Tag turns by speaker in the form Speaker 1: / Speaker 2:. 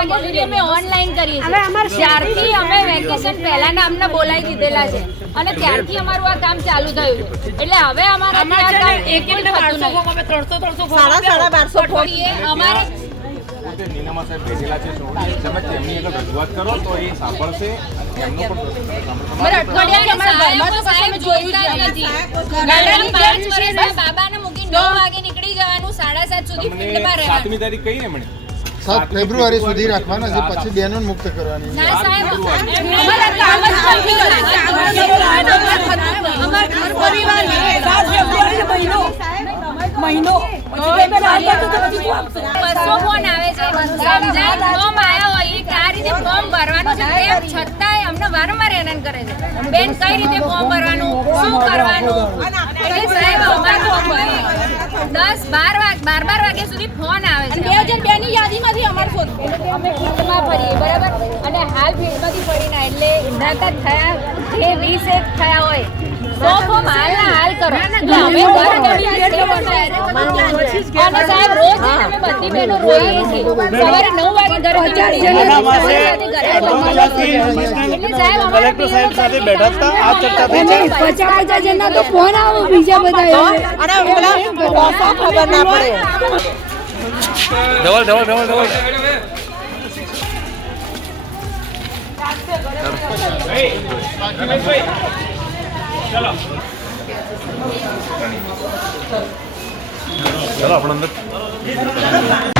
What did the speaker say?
Speaker 1: વાગ્યા સુધી અમે ઓનલાઈન કરીએ છીએ. જ્યારથી અમે વેકેશન પહેલાના અમને બોલાવી દીધેલા છે. અને ત્યારથી અમારું આ કામ ચાલુ થયું. છે એટલે હવે અમારા
Speaker 2: અમારે
Speaker 3: પોતે નીનામા સાહેબ બેઠેલા છે તમે તેમની આગળ રજૂઆત કરો તો એ સાંભળશે એમનો પણ સાતમી તારીખ કઈ
Speaker 4: સાત ફેબ્રુઆરી સુધી રાખવાના છે પછી બેનોન મુક્ત કરવાની.
Speaker 2: મહિનો.
Speaker 1: બસો ફોન આવે છે. સમજાય? ફોર્મ આવ્યા હોય આ રીતે ફોર્મ ભરવાનું છે. તેમ છતાંય અમને વારંવાર હેરાન કરે છે. બેન કઈ રીતે ફોર્મ ભરવાનું? શું કરવાનું? એટલે સાહેબ અમારે દસ બાર વાગ બાર બાર વાગ્યા સુધી ફોન આવે છે બે હજાર બે ની યાદીમાંથી અમારે શોધવું અમે ફિલ્ડમાં ફરીએ બરાબર? અને હાલ ફિલ્ડમાંથી ફરીને એટલે ઇન્દ્રાતા થયા. જે વીસ એક થયા હોય સો ફોર્મ હાલના હાલ કરો. અમે અને સાહેબ રોજ અમે બધી બહેનો રોઈએ છીએ. સવારે નવ વાગે ઘરે નીકળી જઈએ.
Speaker 5: આના પાસે
Speaker 1: એટલે સાહેબ અમારા
Speaker 5: કલેક્ટર સાહેબ સાથે બેઠા હતા. આ ચર્ચા થઈ છે.
Speaker 6: પચાસ જેના તો ફોન આવો બીજા બધા
Speaker 7: અને ખબર ના પડે.
Speaker 5: ધવલ ધવલ ધવલ ધવલ. चला आपण अंदर.